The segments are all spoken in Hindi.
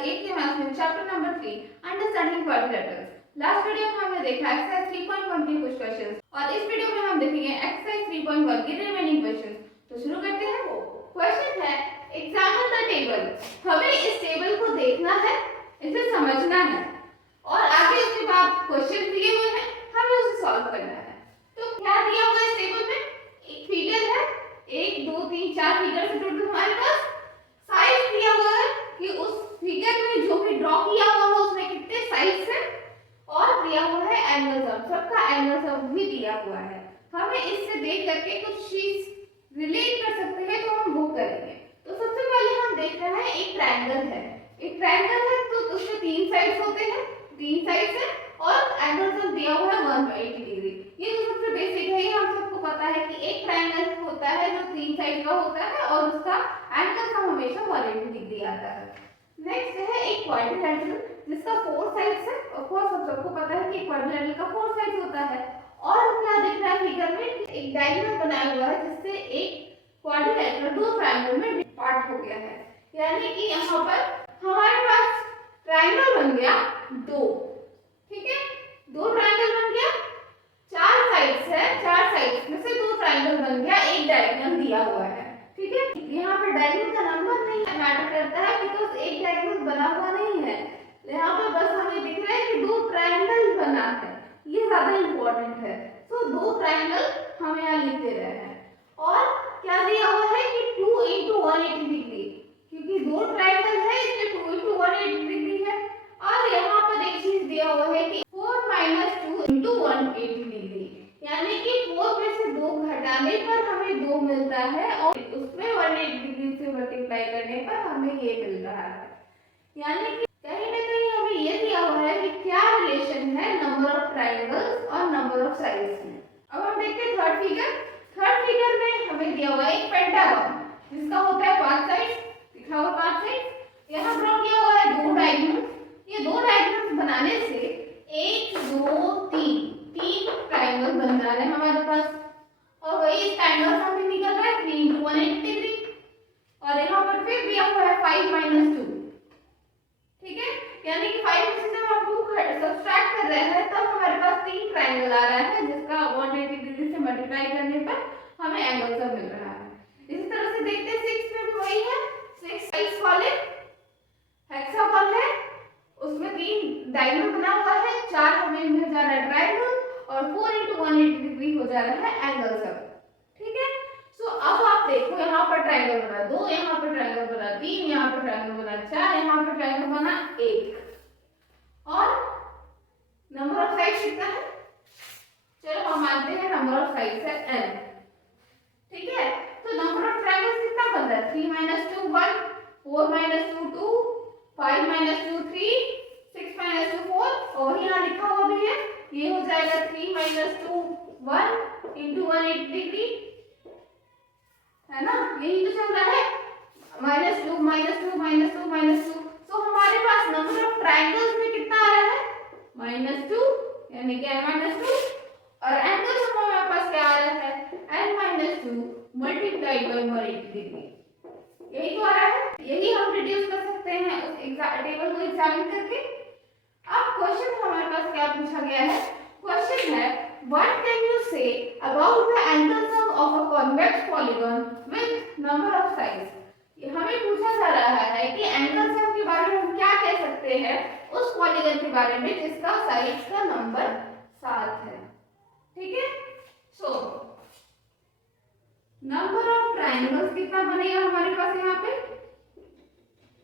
8 के मैथ्स में chapter number 3 understanding quadrilaterals. Last video में हमने देखा एक्सरसाइज 3.1 के कुछ क्वेश्चंस और इस वीडियो में हम देखेंगे एक्सरसाइज 3.1 के रिमेनिंग क्वेश्चंस। तो शुरू करते हैं। क्वेश्चन है एग्जामिन द टेबल। हमें इस टेबल को देखना है, इसे समझना है और आगे इसके बाद क्वेश्चन दिए हुए हैं, हमें उसे सॉल्व करना है। तो क्या दिया हुआ है इस टेबल में? एक फिगर है, 1 2 3 4 फिगर से टोटल हमारे पास साइज दिया हुआ है कि उस फिगर में जो भी ड्रॉ किया हुआ है उसमें कितने साइड्स हैं और दिया हुआ है एंगल सम, सबका एंगल सम भी दिया हुआ है। हमें इससे देख करके कुछ चीज रिलेट कर सकते हैं तो हम वो करेंगे। तो सबसे पहले हम देख रहे हैं एक ट्रायंगल है। एक ट्रायंगल है तो उसमें 3 साइड्स होते हैं, 3 साइड्स हैं और एंगल सम दिया हुआ है 180 डिग्री। ये तो सबसे बेसिक है, ये हम सबको पता है कि एक ट्रायंगल होता है जो 3 साइड का होता है और उसका एंगल सम हमेशा 180 डिग्री आता है। नेक्स्ट है एक क्वाड्रिलेटरल जिसका 4 साइड्स है। ऑफ कोर्स हम सबको पता है कि क्वाड्रिलेटरल का 4 साइड्स होता है। और क्या दिख रहा है फिगर में? एक डायगोनल बनाया हुआ है जिससे एक क्वाड्रिलेटरल 2 ट्रायंगल में पार्ट हो गया है। यानी कि यहाँ पर हमारे पास ट्रायंगल बन गया 2, ठीक है, 2 ट्रायंगल बन गया, 4 साइड्स है, 4 साइड्स में से 2 ट्रायंगल बन गया, एक डायगोनल दिया हुआ है, ठीक है। यहाँ पर डायगोनल का नंबर नहीं मैटर करता है बिकॉज़ एक डायगोनल बना हुआ नहीं है। यहाँ पे बस हमें दिख रहा है कि 2 ट्रायंगल बना है, ये ज्यादा इंपॉर्टेंट है। तो 2 ट्रायंगल हम यहाँ लिख दे रहे हैं और क्या दिया हुआ है कि 2 × 180 डिग्री, क्योंकि 2 ट्रायंगल है इसलिए 2 × 180 डिग्री है। और यहाँ पर एक चीज दिया हुआ है कि 4 - 2 × 180 डिग्री, यानी कि 4 में से 2 घटाने पर हमें 2 मिलता है और उसमें 180 डिग्री से मल्टीप्लाई करने पर हमें ये मिल रहा है। यानी कि कहीं ना कहीं हमें ये दिया हुआ है कि क्या रिलेशन है नंबर ऑफ ट्रायंगल्स और नंबर ऑफ साइड्स में। अब हम देखते हैं थर्ड फिगर। थर्ड फिगर में हमें दिया हुआ है एक पेंटागन जिसका होता है 5 साइड्स, दिखा हुआ 5 साइड्स। यहाँ ड्रॉ किया हुआ है 2 डायगोनल। ये 2 डायगोनल बनाने से 1 2 3 ट्रायंगल बन जा रहे हैं हमारे पास और वही इस ट्रायंगल से हमें निकल रहा है 3 × 180 डिग्री। और यहाँ पर फिर दिया हुआ है 5 - 2, ठीक है, यानी कि 5 में से जब हम 2 सब्ट्रैक्ट कर रहे हैं तब हमारे पास 3 ट्रायंगल आ रहा है जिसका 180 डिग्री से मल्टीप्लाई करने पर हमें एंगल सम मिल रहा है। इसी तरह से देखते हैं 6 में भी वही है, 6 साइड्स वाले हेक्सागोन है, उसमें 3 डायगोनल बना हुआ है, 4 हमें मिल जा रहा है ट्रायंगल और 4 × 180 डिग्री हो जा रहा है एंगल सम, ठीक है। सो अब आप देखो यहाँ पर ट्रायंगल बना 2, यहाँ पर ट्रायंगल बना 3, यहाँ पर ट्रायंगल बना 4, यहाँ पर ट्रायंगल बना 1 और नंबर ऑफ साइड्स कितना है? चलो हम मानते हैं नंबर ऑफ साइड्स है n, ठीक है। तो नंबर ऑफ ट्रायंगल्स कितना बन रहा है? 3 - 2 1, 4 - 2 2, 5 - 2 3, 6 - 2 4 और यहाँ लिखा हुआ भी है, ये हो जाएगा 3 - 2 1 × 180 डिग्री, है ना, यही तो चल रहा है, -2 -2 -2 -2। तो हमारे पास नंबर ऑफ ट्रायंगल्स में कितना आ रहा है? -2, यानी कि n - 2 और एंगल सम हमारे पास क्या आ रहा है? n - 2 मल्टीप्लाइड बाय 180 डिग्री, यही तो आ रहा है। यही हम रिड्यूस कर सकते हैं उस टेबल को एग्जामिन करके। अब क्वेश्चन हमारे पास क्या पूछा गया है? क्वेश्चन है what can you say about the angle sum of a convex polygon with number of sides. हमें पूछा जा रहा है कि एंगल सम के बारे में हम क्या कह सकते हैं उस पॉलीगॉन के बारे में जिसका साइड्स का नंबर 7 है, ठीक है। सो नंबर ऑफ ट्रायंगल्स कितना बनेगा हमारे पास? यहाँ पे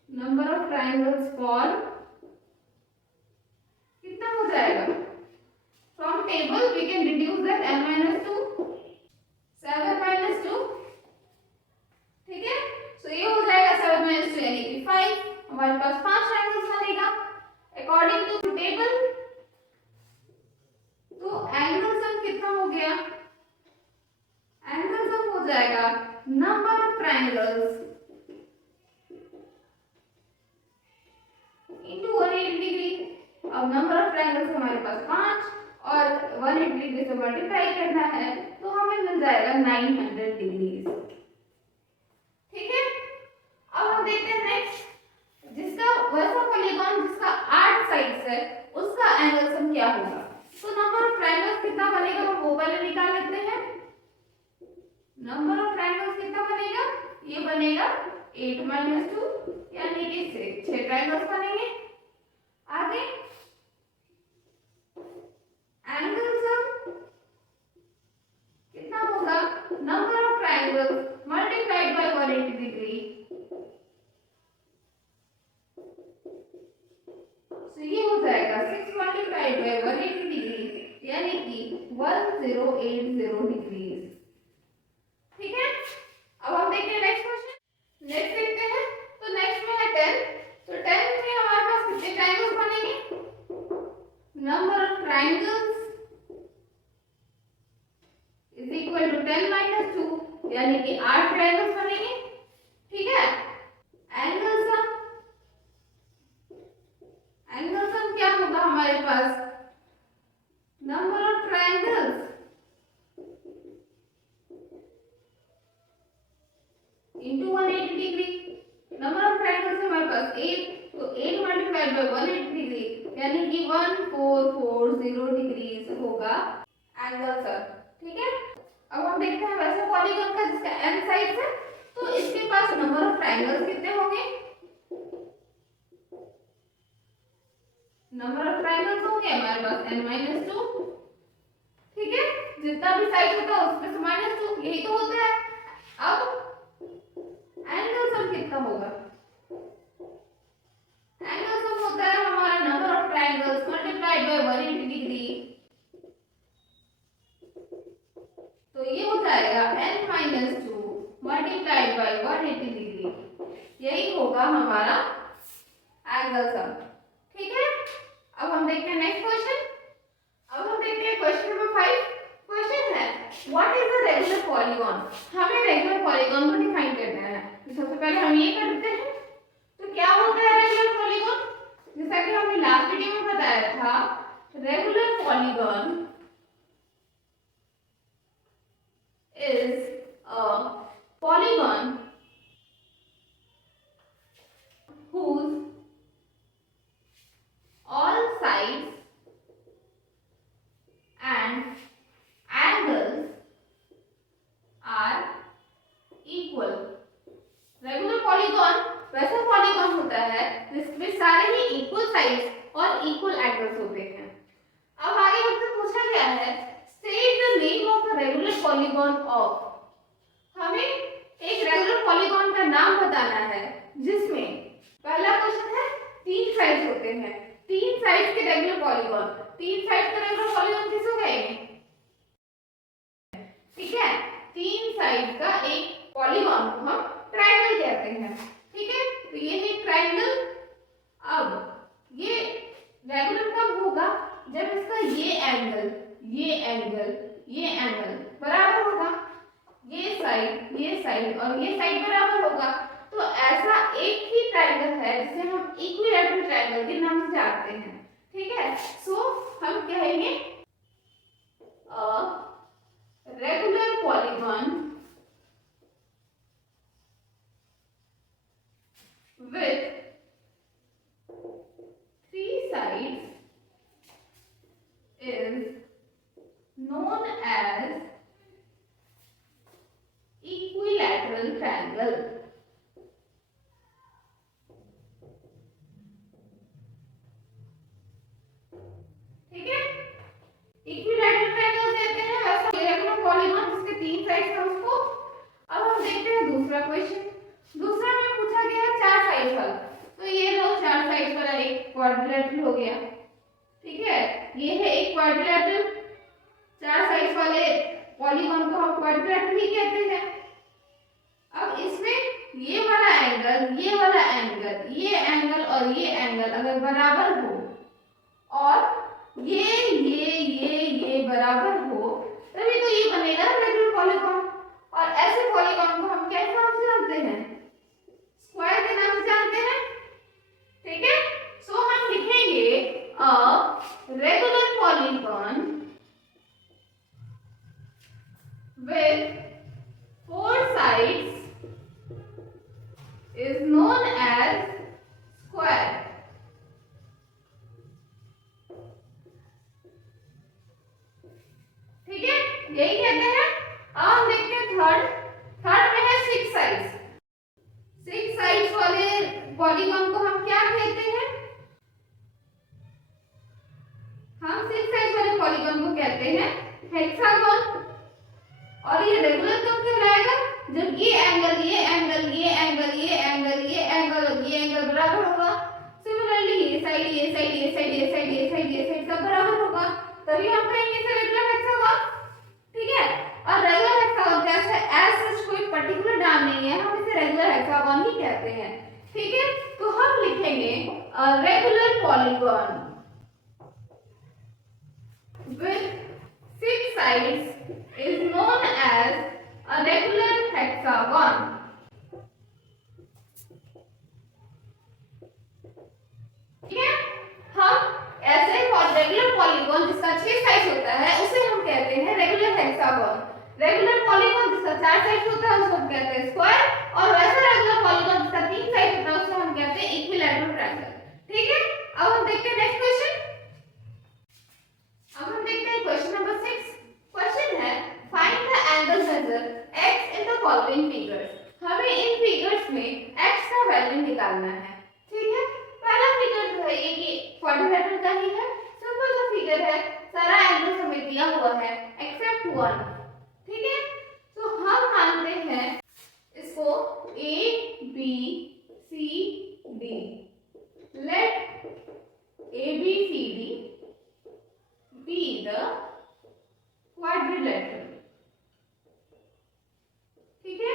नंबर ऑफ ट्रायंगल्स फॉर कितना हो जाएगा? From table we can reduce that n - 2 7 - 2, ठीक है। सो ये हो जाएगा 7 - 2 यानी कि 5। हमारे पास 5 ट्रायंगल्स बनेगा अकॉर्डिंग टू टेबल। तो एंगल सम कितना हो गया? एंगल सम हो जाएगा number of triangles into 180 degree. अब नंबर ऑफ ट्रायंगल्स हमारे पास 5 और 180 डिग्री से मल्टीप्लाई करना है तो हमें मिल जाएगा 900 डिग्री, ठीक है। अब हम देखते हैं नेक्स्ट जिसका वैसा साइड्स है उसका एंगल सम क्या होगा। तो नंबर ऑफ ट्रायंगल्स कितना बनेगा हम वो पहले निकाल लेते हैं। नंबर ऑफ ट्रायंगल्स कितना बनेगा, ये बनेगा 8 - 2 यानी कि 6 ट्रायंगल्स बनेंगे। आगे एंगल सम कितना होगा, number of triangles multiplied by 180 degree. तो ये हो जाएगा 6 मल्टीप्लाइड बाय 180 डिग्री यानी कि 1080 डिग्री। ठीक है, अब हम देखते हैं नेक्स्ट क्वेश्चन। नेक्स्ट देखते हैं, तो नेक्स्ट में है 10। तो 10 में हमारे पास कितने ट्रायंगल्स बनेंगे, number of triangles is equal to 10 - 2 यानी कि 8 ट्रायंगल्स बनेंगे। ठीक है, एंगल सम क्या होगा हमारे पास, number of triangles into 180 degree. Number of triangles हमारे पास 8, तो 8 मल्टीप्लाइड बाय 180 डिग्री यानी कि 1440 डिग्री होगा एंगल सम। ठीक है, अब हम देखते हैं वैसे पॉलीगॉन का जिसका n साइड्स है, तो इसके पास नंबर ऑफ ट्रायंगल्स कितने होंगे, नंबर ऑफ ट्रायंगल्स होंगे हमारे पास n - 2। ठीक है, जितना भी साइड होता है उसमें से -2 यही तो होता है। अब एंगल सम कितना होगा, एंगल सम होता है हमारा number of triangles multiplied by 180 degree. तो ये हो जाएगा n - 2 मल्टीप्लाइड बाय 180 डिग्री, यही होगा हमारा एंगल सम। ठीक है, अब हम देखते हैं नेक्स्ट क्वेश्चन। अब हम देखते हैं क्वेश्चन नंबर 5। क्वेश्चन है what is a regular polygon. हमें रेगुलर पॉलीगॉन को डिफाइन करना है, तो सबसे पहले हम ये करते हैं। तो क्या होता है रेगुलर पॉलीगॉन, जैसा कि हमने लास्ट वीडियो में बताया था, regular polygon is a polygon whose all sides and angles are equal। Regular polygon वैसा पॉलीगॉन होता है जिसमें सारे ही इक्वल साइड्स और इक्वल एंगल्स होते हैं। अब आगे हमसे पूछा गया है state the name of a regular polygon of. हमें एक रेगुलर पॉलीगॉन का नाम बताना है जिसमें पहला क्वेश्चन है 3 साइड्स होते हैं, 3 साइड्स के रेगुलर पॉलीगॉन। 3 साइड्स के रेगुलर पॉलीगॉन किस हो गए, ठीक है, 3 साइड का एक पॉलीगॉन को हम ट्रायंगल कहते हैं। ठीक है, तो ये है ट्रायंगल। अब ये रेगुलर कब होगा, जब इसका ये एंगल बराबर होगा, ये साइड और ये साइड बराबर होगा। तो ऐसा एक ही ट्रायंगल है जिसे हम इक्विलैटरल ट्रायंगल के नाम से जानते हैं। ठीक है, सो हम कहेंगे अ regular polygon with 3 sides is known as equilateral triangle। ठीक है, इक्विलैटरल ट्रायंगल कहते हैं वैसा रेगुलर पॉलीगॉन जिसके 3 साइड्स हैं उसको। अब हम देखते हैं दूसरा क्वेश्चन। दूसरा में पूछा गया 4 साइड वाला, तो ये लो 4 साइड वाला एक क्वाड्रिलेटरल हो गया। ठीक है, ये है एक क्वाड्रिलेटरल, 4 साइड वाले पॉलीगॉन को हम क्वाड्रिलेटरल ही कहते हैं। अब इसमें ये वाला एंगल, ये वाला एंगल, ये एंगल और ये एंगल अगर बराबर हो और ये बराबर हो तभी तो ये बनेगा रेगुलर पॉलीगॉन। और ऐसे पॉलीगॉन को हम कैसे नाम से जानते हैं, स्क्वायर के नाम से जानते हैं। ठीक है, सो हम लिखेंगे a regular polygon with 4 sides is known as square। Sides वाले पॉलीगॉन को हम क्या कहते हैं? हम 6 साइड्स वाले पॉलीगॉन को कहते हैं हेक्सागन। और ये रेगुलर कब कहलाएगा? जब ये एंगल ये एंगल ये एंगल ये एंगल ये एंगल ये एंगल बराबर होगा। सिमिलरली ये साइड ये साइड ये साइड ये साइड ये साइड ये साइड सब बराबर होगा, तभी हम कहेंगे इसे रेगुलर हेक्सागन। ठीक है। और रेगुलर हेक्सागन कैसे एज सच कोई पर्टिकुलर नाम नहीं है, हम इसे रेगुलर हेक्सागन ही कहते हैं। ठीक है। तो हम लिखेंगे regular polygon with 6 sides is known as a regular hexagon. ठीक है। हम ऐसे रेगुलर पॉलीगॉन जिसका 6 साइड होता है उसे हम कहते हैं रेगुलर हेक्सागन। रेगुलर पॉलीगॉन जिसका 4 साइड होता है उसको हम कहते हैं स्क्वायर, और वैसा रेगुलर पॉलीगॉन जिसका 3 साइड होता है उसे हम कहते हैं इक्विलैटरल ट्रायंगल। ठीक है। अब हम देखते हैं नेक्स्ट क्वेश्चन। अब हम देखते हैं क्वेश्चन नंबर 6। क्वेश्चन है find the angle measure x in the following figures. हमें इन फिगर्स में x का वैल्यू निकालना है। ठीक है। पहला फिगर जो है ये कि क्वाड्रिलेटरल का ही है, सिंपल सा फिगर है, सारा एंगल हमें दिया हुआ है एक्सेप्ट 1। ठीक है। तो हम मानते हैं इसको a b c d। Let a b c d be the quadrilateral। ठीक है।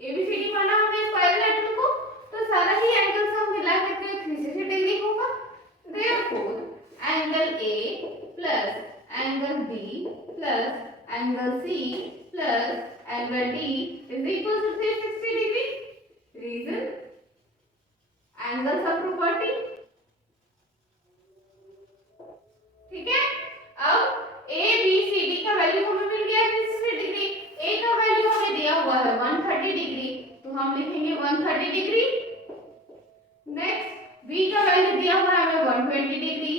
ABCD माना हमने इस क्वाड्रिलेटरल को, तो सारा ही एंगल से हम मिला करके 360 डिग्री होगा। Therefore angle A plus angle B plus angle C plus angle D is equal to 360 degree. Reason angle sum property. ठीक है। अब a b c d का वैल्यू हमें मिल गया 360 डिग्री। a का वैल्यू हमें दिया हुआ है 130 डिग्री, तो हम लिखेंगे 130 डिग्री। नेक्स्ट b का वैल्यू दिया हुआ है हमें 120 डिग्री।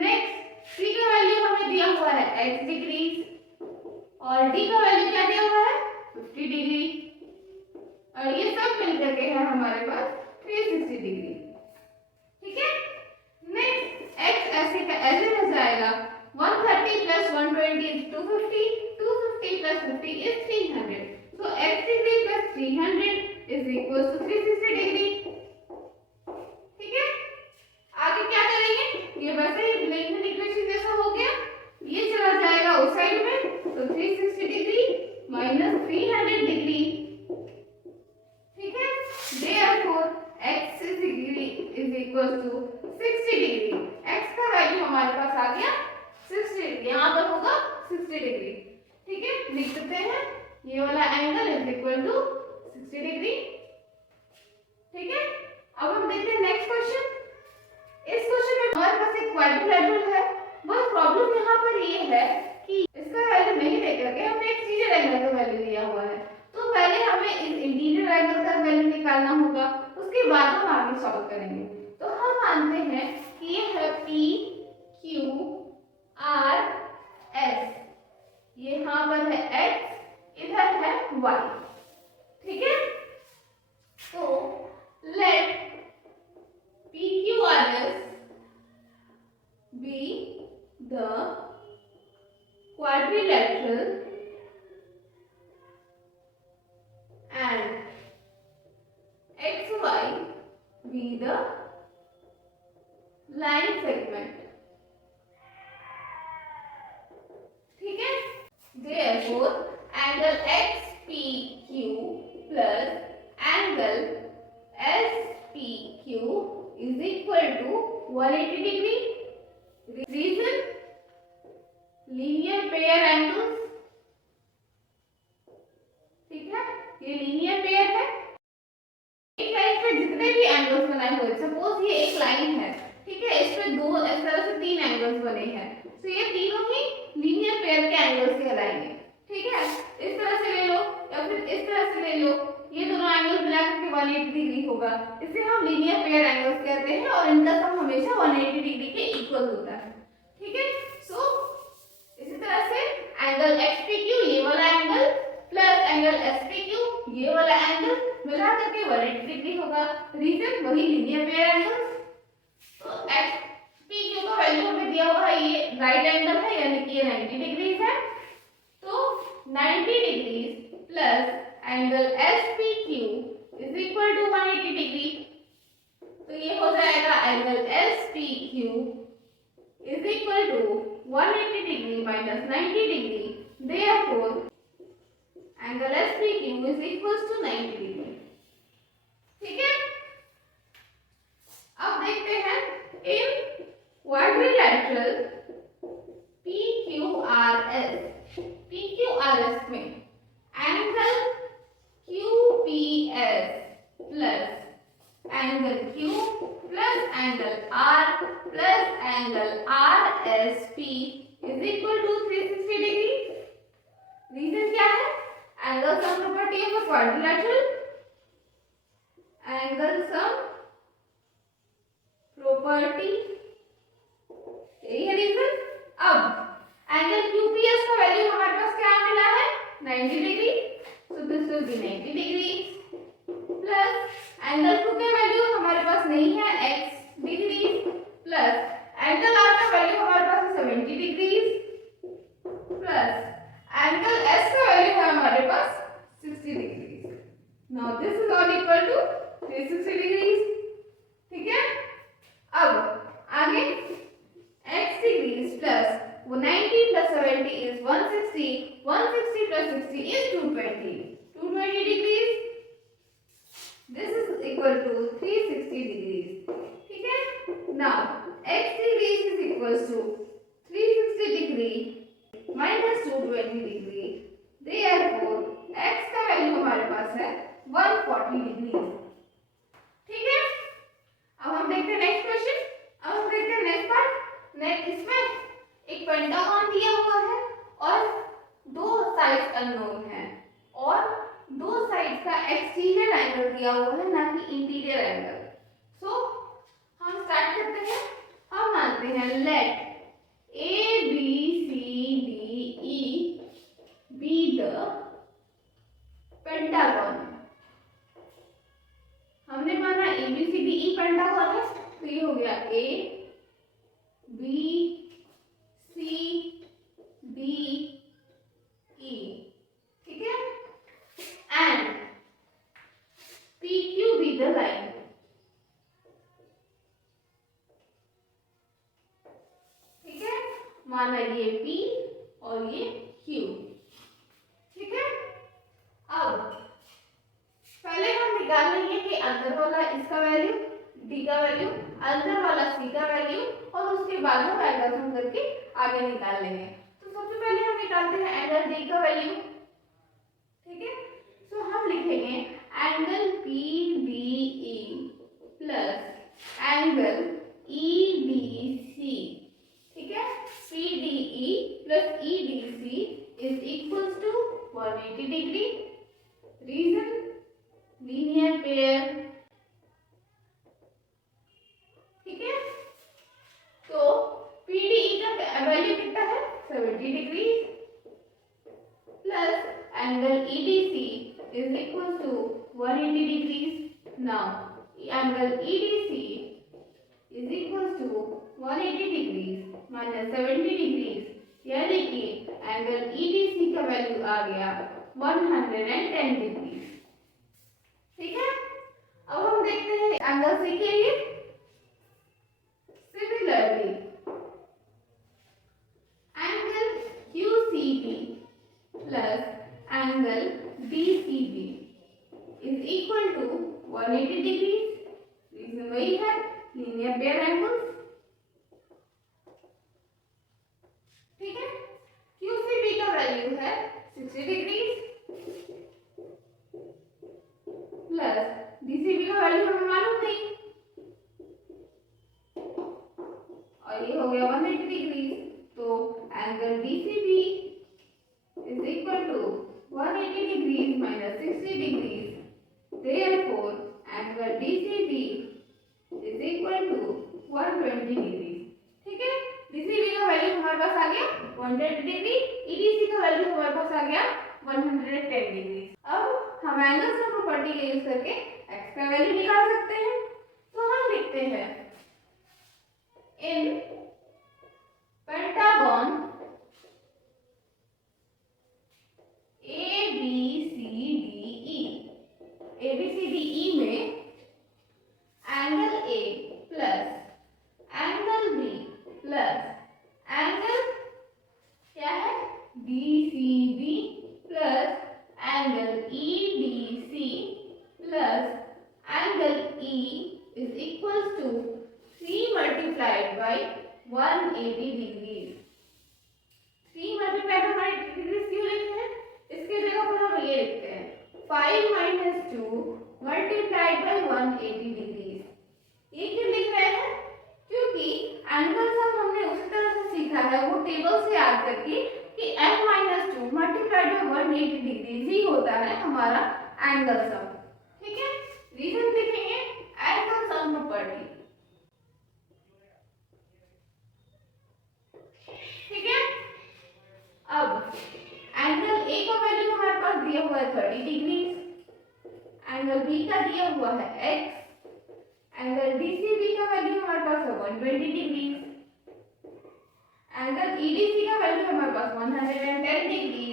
नेक्स्ट c का वैल्यू हमें दिया हुआ है x डिग्री, और d का वैल्यू क्या दिया हुआ है 50 डिग्री। और ये सब मिलकर के है हमारे पास 360 डिग्री। ठीक है। नेक्स्ट x ऐसे का ऐसे रह जाएगा। 130 plus 120 is 250, 250 plus 50 is 300, so x degree plus 300 is equals to 360 degree. ठीक है। आगे क्या करेंगे? ये वैसे ही लिनियर इक्वेशन जैसा हो गया, ये चला जाएगा उस साइड में, तो 360 डिग्री माइनस 300 डिग्री। ठीक है। therefore x degree is equals to 60 degree. x का वैल्यू हमारे पास आ गया 60 डिग्री, यहाँ पर होगा 60 डिग्री। ठीक है। लिख सकते हैं ये वाला angle is equal to 60 degree. ठीक है। अब हम देखते हैं नेक्स्ट क्वेश्चन। इस क्वेश्चन में हमारे पास एक क्वाड्रिलेटरल है, बस प्रॉब्लम यहाँ पर ये है कि इसका वैल्यू नहीं देकर के हमें एक्सटीरियर एंगल का वैल्यू दिया हुआ है, तो पहले हमें इस इंटीरियर एंगल का वैल्यू निकालना होगा, उसके बाद हम आगे सॉल्व करेंगे। तो हम मानते हैं कि ये है P Q R S, ये यहाँ पर है X, इधर है Y। ठीक है। तो late P Q R S be the quadrilateral and XY be the line segment। ठीक है। Therefore angle XPQ plus angle SPQ is equal to 180 degree। Reason linear pair angles। ठीक है। ये लीनियर पेयर है। एक लाइन पे जितने भी एंगल्स बनाए हुए, सपोज ये एक लाइन है, ठीक है, इस पे दो इस तरह से 3 एंगल्स बने हैं, तो ये तीनों ही लीनियर पेयर के एंगल्स कहलाएंगे। ठीक है। इस तरह से ले लो या फिर इस तरह से ले लो, ये दोनों एंगल मिला करके 180 डिग्री होगा, इसे हम लीनियर पेयर एंगल्स कहते हैं और इनका सम हमेशा 180 डिग्री के इक्वल होता है। ठीक है। सो इसी तरह से एंगल XPQ ये वाला angle plus angle S P Q, ये वाला एंगल मिला करके 180 डिग्री होगा। रीजन वही लीनियर पेयर एंगल्स। तो एस पी क्यू का वैल्यू हमें दिया हुआ है, ये राइट एंगल है यानी कि ये 90 डिग्रीज है। तो 90 degrees plus angle S P Q is equal to 180 degree. तो ये हो जाएगा angle S P Q is equal to 180 degree minus 90 degree. Therefore, angle SPQ is equals to 90 degree. ठीक है, अब देखते हैं इन क्वाड्रिलैटरल PQRS में angle QPS plus angle Q plus angle R plus angle RSP is equal to 360 degree. Reason क्या है? Angle sum property of a quadrilateral, angle sum property, यही है रीजन। अब एंगल QPS का वैल्यू हमारे पास क्या मिला है? 90 degree. So this will be 90 degree plus angle Q का वैल्यू हमारे पास नहीं है, x degree plus angle R का वैल्यू हमारे पास है 70 डिग्री प्लस एंगल S का वैल्यू है हमारे पास 60 degree. Now this is all equal to 360 degree. ठीक है, अब आगे x डिग्री प्लस वो 90 प्लस 70 इज 160, 160 प्लस 60 is 220, 220 degree. This is equal to 360 degree. ठीक है, now x degree is equals to 360 degree minus 220 degree. Therefore, x का वैल्यू हमारे पास है 140 डिग्री। ठीक है, अब हम देखते हैं नेक्स्ट क्वेश्चन। अब हम देखते हैं नेक्स्ट पार्ट। नेक्स्ट इसमें एक पेंटागन दिया हुआ है और दो साइड्स अननोन है और दो साइड्स का एक्सटीरियर एंगल दिया हुआ है, ना कि इंटीरियर एंगल। सो हम स्टार्ट करते हैं। हम मानते हैं late ABCDE be the pentagon। हमने माना ABCDE पेंटागन है, तो ये हो गया ABCDE। ठीक है, and PQ be the line। ठीक है, माना ये P और ये Q। ठीक है, अब पहले हम निकाल लेंगे कि अंदर वाला इसका वैल्यू D का वैल्यू, अंदर वाला C का वैल्यू, और उसके बाद हम एंगल सम करके आगे निकाल लेंगे। तो सबसे पहले हम निकालते हैं एंगल D का वैल्यू। ठीक है, तो हम लिखेंगे angle PDE plus angle EDC। ठीक है, PDE plus EDC is equals to 180 degree. Reason linear pair. ठीक है, तो PDE का वैल्यू कितना है? 70 degree plus angle EDC is equal to 180 degree. Now angle EDC is equal to 180 degree minus 70 degree, यानी कि एंगल EDC का वैल्यू आ गया 110 डिग्री। ठीक है, अब हम देखते हैं एंगल C के लिए। Similarly angle QCB plus angle DCB is equal to 180 degree. Reason वही है, लीनियर पेयर एंगल्स। ठीक है, QCB का वैल्यू है 60 डिग्री प्लस DCB का वैल्यू हमें मालूम नहीं, और ये हो गया 180 डिग्री। तो angle DCB is equal to 180 degree minus 60 degree. Therefore, angle DCB is equal to 120 degree. ठीक है, DCB का वैल्यू हमारे पास आ गया 120 डिग्री, EDC का वैल्यू हमारे पास आ गया 110 डिग्री। अब हम एंगल सम प्रॉपर्टी का यूज करके x का वैल्यू निकाल सकते हैं। तो हम लिखते हैं इन पेंटागन ABCDE में angle A plus angle B plus angle क्या है DCB plus angle EDC plus angle E is equals to 3 multiplied by 180 degrees। 3 multiplied by 180 degrees क्यों लिखते हैं? इसके जगह पर हम ये लिखते हैं 5 minus 2 multiplied by 180 degrees। ये क्यों लिख रहे हैं? क्योंकि एंगल सम हमने उसी तरह से सीखा है वो टेबल से याद करके कि n minus 2 multiplied by 180 degrees ही होता है हमारा एंगल सम। ठीक है, रीजन लिखेंगे एंगल सम प्रॉपर्टी। ठीक है, अब एंगल A का वैल्यू हमारे पास दिया हुआ है 30 डिग्री, एंगल B का दिया हुआ है x, एंगल DCB का वैल्यू हमारे पास है 120 डिग्री, एंगल EDC का वैल्यू हमारे पास 110 डिग्री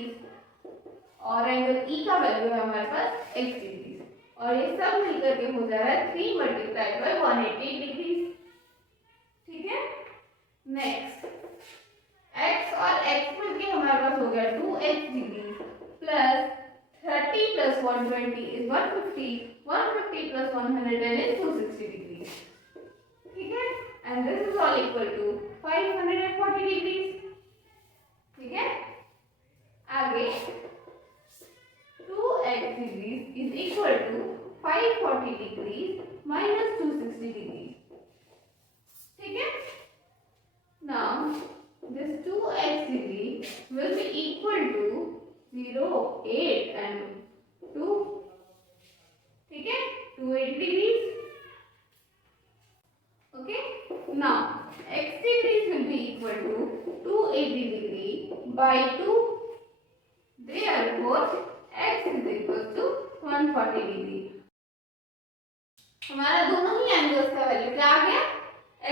और एंगल E का वैल्यू है हमारे पास x डिग्री और ये सब मिलकर के हो जा रहा है 3 multiplied by 180 डिग्री। ठीक है, नेक्स्ट x और x मिलके हमारे पास हो गया 2x degree plus 30 plus 120 is 150, 150 plus 110 is 260 degrees। ठीक है, and this is all equal to 540 degrees। ठीक है, आगे 2x degrees is equal to 540 degrees minus 260 degrees। ठीक है, now this 2x degree will be equal to 0, 8 and 2। ठीक है, 280 degrees। Okay, now x degrees will be equal to 280 degree by 2, therefore x is equal to 140 degree। हमारा दोनों ही एंगल्स का वैल्यू क्या आ गया?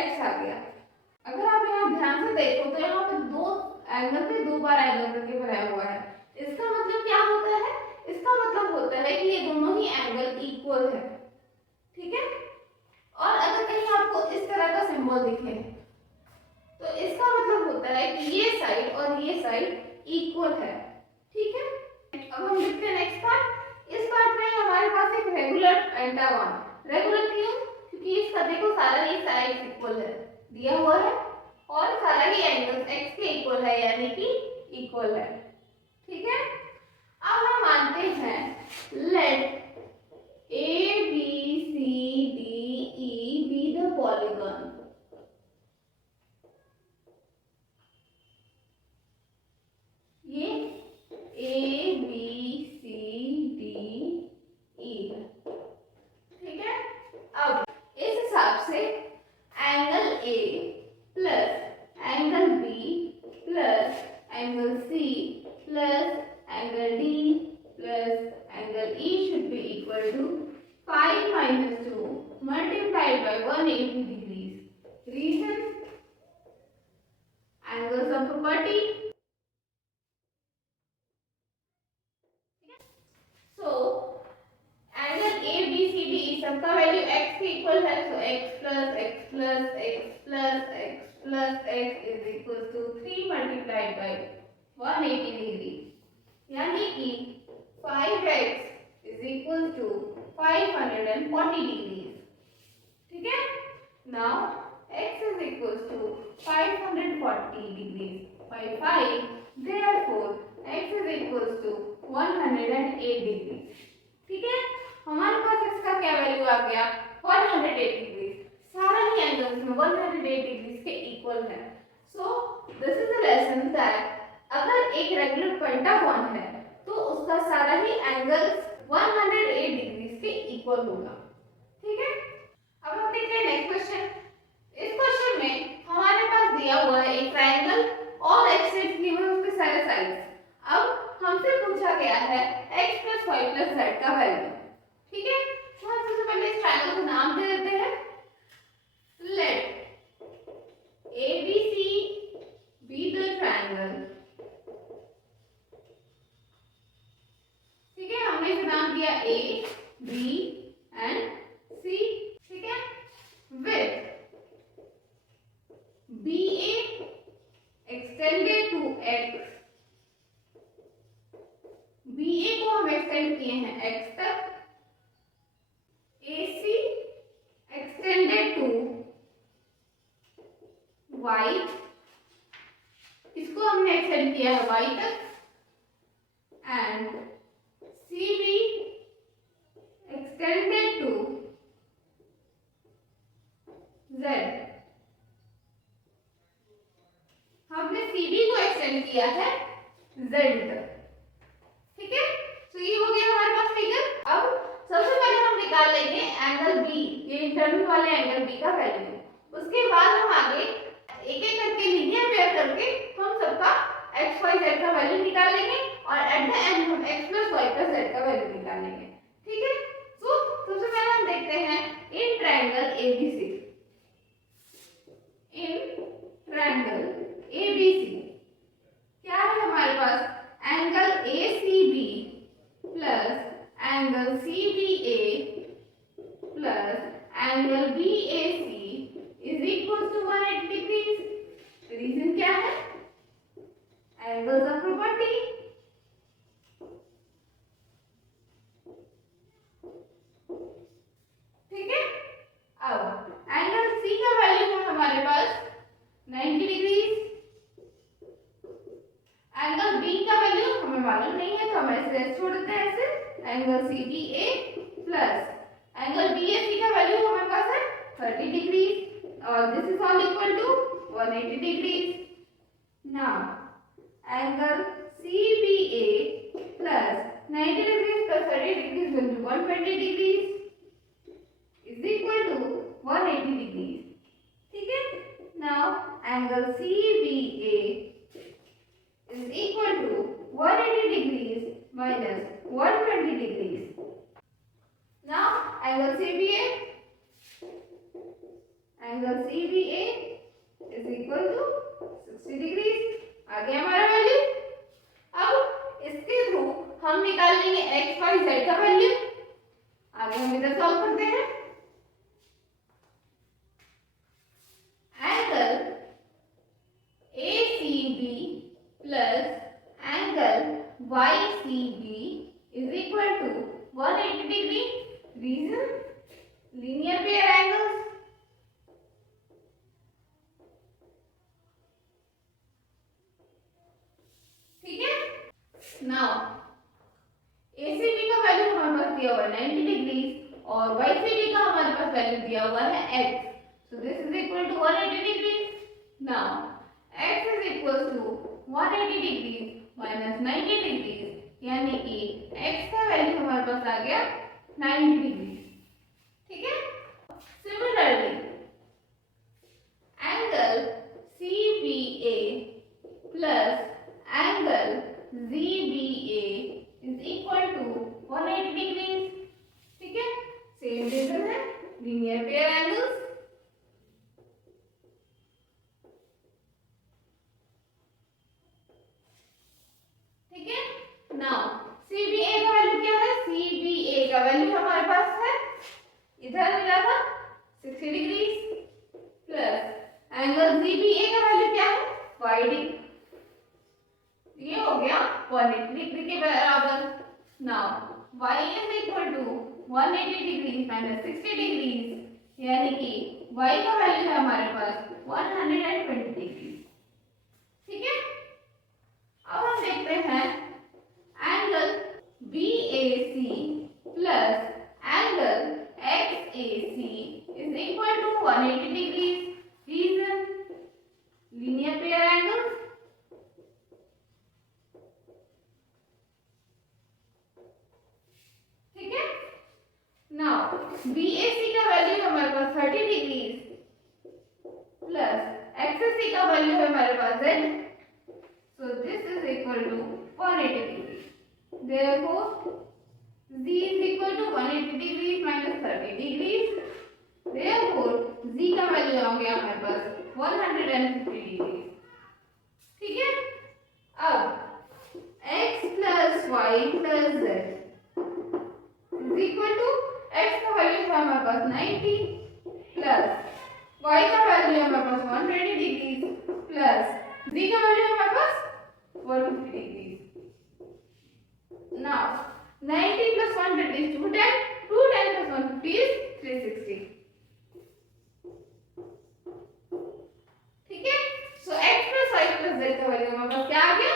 x आ गया। अगर आप यहाँ ध्यान से देखो तो यहाँ पर दो एंगल पे दो बार एंगल करके बनाया हुआ है। इसका मतलब क्या होता है? इसका मतलब होता है कि ये दोनों ही एंगल इक्वल है। ठीक है, और अगर कहीं आपको इस तरह का सिंबल दिखे तो इसका मतलब होता है कि ये साइड और ये साइड इक्वल है। ठीक है, अब हम लिखते हैं नेक्स्ट पार्ट। इस पार्ट में हमारे पास एक रेगुलर पेंटागन। रेगुलर क्यों? क्योंकि इसका देखो सारा ही साइड इक्वल है दिया हुआ है और सारा ही एंगल्स x के इक्वल है यानी कि इक्वल है। ठीक है, अब हम मानते हैं late ABCDE be the polygon। ये ABCDE है। ठीक है, अब इस हिसाब से angle A plus angle B plus angle C plus angle D plus angle E should be equal to 5 minus 2 multiplied by 180 degrees। Reason? Angle sum property। So angle ABCD सबका वैल्यू x के इक्वल है, so x plus x plus x plus x plus x is equal to 3 multiplied by 180 degree यानी कि 5x is equal to 540 degrees। ठीक है, now x is equal to 540 degrees by 5, therefore x is equal to 108 degrees। ठीक है, हमारे पास इसका क्या वैल्यू आ गया? 108 डिग्री। सारा ही एंगल्स में 108 डिग्री के इक्वल है। सो this is the lesson that अगर एक रेगुलर पेंटागन है तो उसका सारा ही एंगल्स 108 डिग्री के इक्वल होगा। ठीक है, अब हम देखते हैं नेक्स्ट क्वेश्चन। इस क्वेश्चन में हमारे पास दिया हुआ है एक ट्रायंगल और एक्सिस गिवन उसके सारे साइड्स। अब हमसे पूछा गया दिया है y तक and CB extended to Z। हमने CB को एक्सटेंड किया है Z तक, ठीक है। तो ये हो गया हमारे पास फिगर। अब सबसे पहले हम निकाल लेंगे एंगल B, ये इंटरनल वाले एंगल B का वैल्यू। उसके बाद हम आगे एक एक करके लीनियर पेयर करके हम सबका x y z का वैल्यू निकाल लेंगे और एट द एंड हम x + y + z का वैल्यू निकाल लेंगे, ठीक है। सो सबसे पहले हम देखते हैं in triangle ABC। In triangle ABC क्या है हमारे पास angle ACB plus angle CBA plus angle BAC is equal to 180 degree. Reason क्या है? Angles of property. ठीक है। अब एंगल C का वैल्यू है हमारे पास 90 डिग्री। एंगल B का वैल्यू हमें मालूम नहीं है तो हम ऐसे छोड़ देते हैं ऐसे। Angle CBA plus angle BAC का वैल्यू हमारे पास है 30 डिग्री और this is all equal to 180 degree. Now angle CBA plus 90 degrees plus 30 degrees will be 120 degrees is equal to 180 degrees. ठीक है। Now angle CBA is equal to 180 degrees minus 120 degrees. Now angle CBA is equal to 60 degrees। आ गया हमारा वैल्यू। अब इसके थ्रू हम निकाल लेंगे x y z का वैल्यू। आगे हम इधर सॉल्व करते हैं। Angle ACB plus angle YCB is equal to 180 degree. Reason linear pair angles. Now ACB का वैल्यू हमारे पास दिया हुआ है 90 डिग्री और YCB का हमारे पास वैल्यू दिया हुआ है x। So this is equal to 180 degree. Now x is equal to 180 degree minus 90 degree, यानी कि x का वैल्यू हमारे पास आ गया 90 डिग्री। ठीक है। Similarly angle CBA plus angle ZBA is equal to 180 degrees। ठीक है। सेम रीजन है, लीनियर पेयर एंगल्स। ठीक है। नाउ CBA का वैल्यू क्या है? CBA का वैल्यू हमारे पास है, इधर मिला था 60 डिग्री प्लस एंगल ZBA का वैल्यू क्या है? 5 डिग्री। ये हो गया 180 डिग्री के बराबर। Now y is equal to 180 degree minus 60 degree, यानी कि y का वैल्यू है हमारे पास 120 डिग्री। ठीक है। अब हम देखते हैं angle BAC plus angle XAC is equal to 180 degree. Reason linear pair angles. Now BAC का वैल्यू हमारे पास 30 डिग्री प्लस XAC का वैल्यू है हमारे पास Z। So this is equal to 180 degree. Therefore Z is equal to 180 degree minus 30 degree. Therefore Z का वैल्यू आ गया हमारे पास 150 डिग्री। ठीक है। अब x plus y plus z is equal to x का वैल्यू है हमारे पास 90 प्लस y का वैल्यू है हमारे पास 120 डिग्री प्लस z का वैल्यू है हमारे पास 150 degree. Now 90 plus 120 is 210, 210 plus 150 is 360। ठीक है। सो x plus y plus z का वैल्यू हमारे पास क्या आ गया?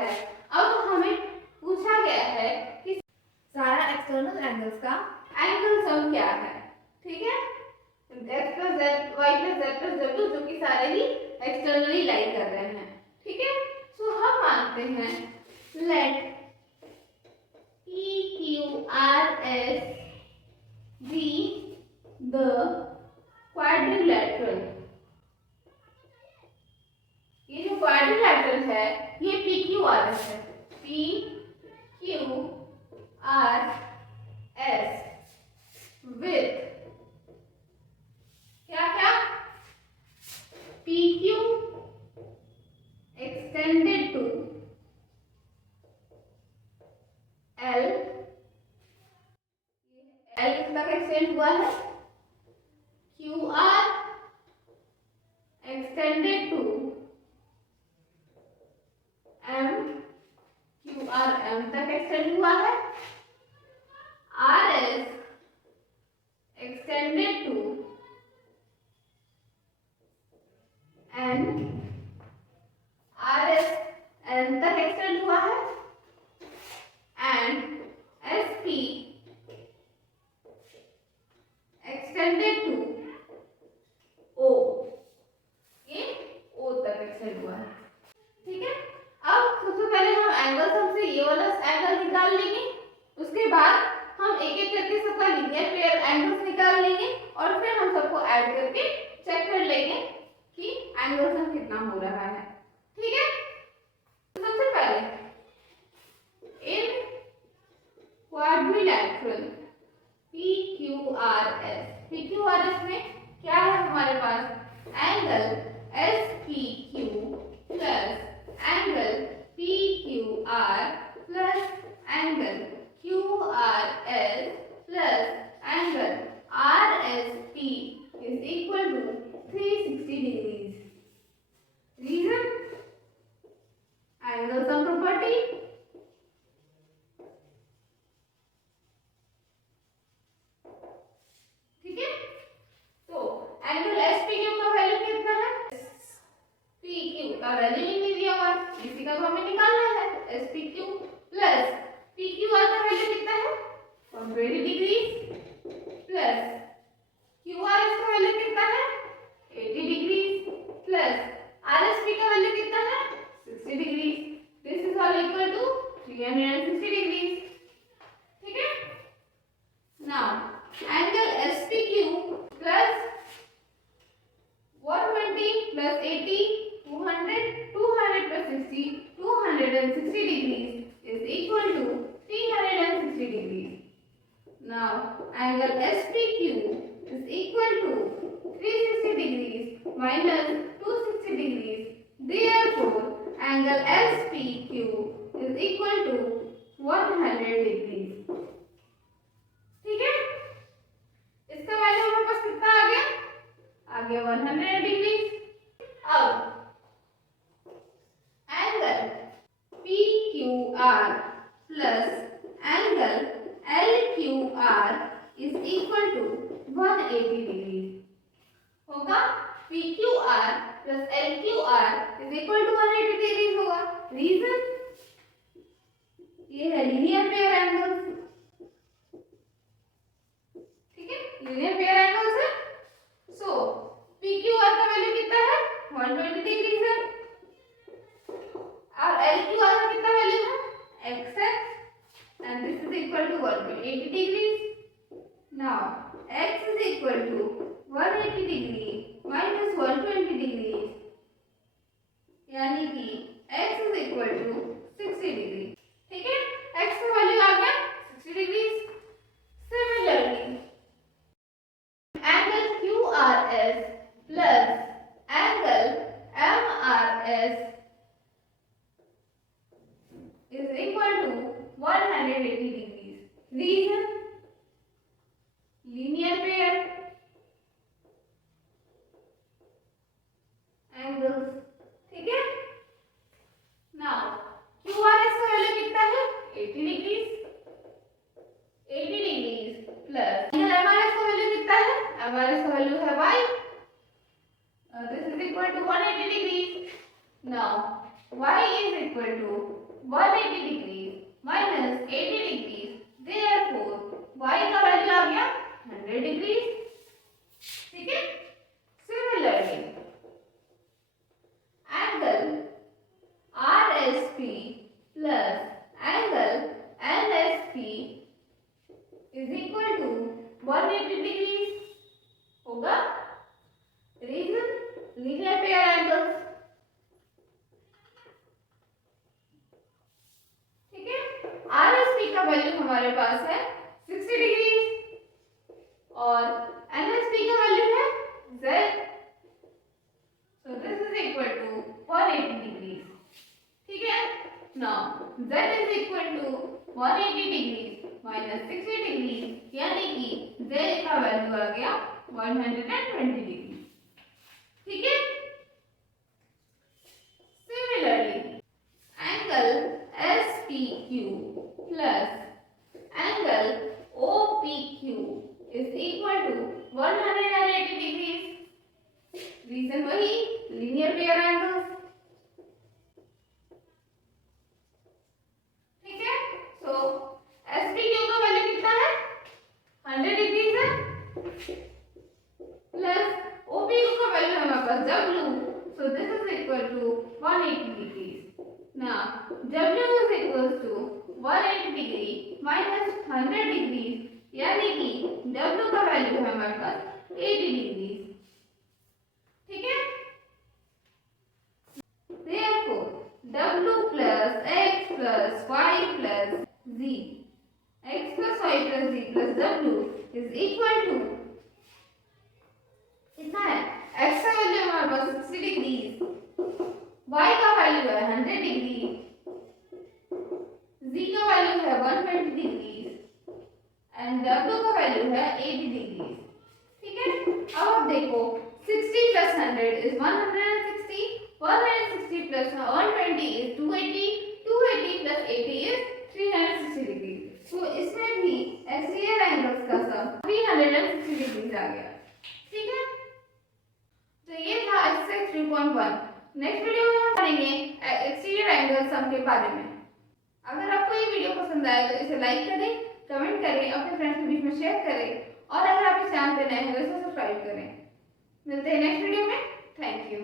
है। अब हमें पूछा गया है कि सारा एक्सटर्नल एंगल्स का एंगल सम क्या है। ठीक है, x plus z y plus z plus w जो कि सारे ही एक्सटर्नली लाई कर रहे हैं। ठीक है, सो हम मानते हैं late PQRS be the quadrilateral। ये जो क्वाड्रिलेटरल है ये PQRS है, PQRS with क्या क्या PQ extended to L तक एक्सटेंड हुआ है, QR extended to M, QR M तक एक्सटेंड हुआ है, RS extended to N, RS N तक एक्सटेंड हुआ है, and SP extended to O, ये O तक एक्सटेंड हुआ है। ठीक है, अब सबसे पहले हम एंगल सम से ये वाला एंगल निकाल लेंगे, उसके बाद हम एक एक करके सबका लीनियर पेयर एंगल्स निकाल लेंगे और फिर हम सबको ऐड करके चेक कर लेंगे कि एंगल सम कितना हो रहा है। ठीक है, तो सबसे पहले इन क्वाड्रिलैटरल PQRS में क्या है हमारे पास angle SPQ plus angle PQR plus angle QRS plus angle RSP is equal to 360 degrees. Reason? Angle sum property. ठीक है, तो एंगल SPQ का वैल्यू कितना है, PQ का वैल्यू नहीं दिया हुआ, इसी का तो हमें निकालना है। SPQ प्लस PQR का वैल्यू कितना है 120 डिग्री प्लस QRS का वैल्यू कितना है 80 डिग्री प्लस RSP का वैल्यू कितना है 60 degree. This is all equal to 360 degree. ठीक है, now angle SPQ plus 120 plus 80 200 plus 60 260 degrees is equal to 360 degrees. Now angle SPQ is equal to 360 degrees minus 260 degrees. Therefore angle SPQ is equal to 100 degrees. ठीक है, इसका वैल्यू हमारे पास कितना आ गया, 100 डिग्री। अब angle PQR plus angle LQR is equal to 180 degree होगा। PQR plus LQR is equal to 180 degree होगा। रीजन, ये है लीनियर पेयर एंगल्स। ठीक है, लीनियर पेयर एंगल्स है। सो PQR का वैल्यू कितना है 120 डिग्री है और LQR का कितना वैल्यू है XX and this is equal to 180 degrees. Now X is equal to 180 degree minus 120 degrees यानी कि X is equal to 60 degree। ठीक है, X का वैल्यू आ गया 60 degree. Similarly angle QRS plus angle MRS is equal to 180 degrees. Reason, linear pair angles। ठीक है, now QRS का वैल्यू कितना है 80 degrees प्लस एंगल MRS का वैल्यू कितना है, MRS का वैल्यू है y, this is equal to 180 degrees। now y is equal to 180 degrees minus 80 degrees. Therefore y का वैल्यू आ गया 100 डिग्री. ठीक है. Similarly, angle RSP plus angle LSP is equal to 180 degrees. होगा. Reason, linear pair angles. ठीक है. RSP का वैल्यू हमारे पास है 60 डिग्री और LSP का वैल्यू है Z. So this is equal to 180 degrees. ठीक है. Now Z is equal to 180 degrees minus 60 degrees, यानी कि Z का वैल्यू आ गया 120 डिग्री. ठीक है. Similarly, angle SPQ plus angle OPQ is equal to 180 degrees. Reason वही, linear pair angles. ठीक है. So SPQ का वैल्यू कितना है? 100 डिग्री है. प्लस OPQ का वैल्यू हमारे पास W. So this is equal to 180 degrees. Now W is equal to 180 degree minus 100 degrees, यानी कि W का वैल्यू है हमारे पास 80 डिग्री. ठीक है. Therefore W plus X plus Y plus Z, X plus Y plus Z plus W is equal to कितना है? X का वैल्यू हमारे पास 60 डिग्री, Y का वैल्यू है 100 डिग्री, Z का वैल्यू है 120 डिग्री एंड W का वैल्यू है 80 डिग्री. ठीक है. अब आप देखो 60 plus 100 is 160, 160 plus 120 is 280, 280 plus 80 is 360 degree. तो इसमें भी एक्सटीरियर एंगल्स का सम 360 डिग्री आ गया. ठीक है. तो ये था एक्सरसाइज 3.1. नेक्स्ट वीडियो में हम पढ़ेंगे एक्सटीरियर एंगल सम के बारे में. अगर आपको ये वीडियो पसंद आए तो इसे लाइक करें, कमेंट करें, अपने फ्रेंड्स के बीच में शेयर करें और अगर आप इस चैनल पर नए हैं तो इसे सब्सक्राइब करें. मिलते हैं नेक्स्ट वीडियो में. Thank you.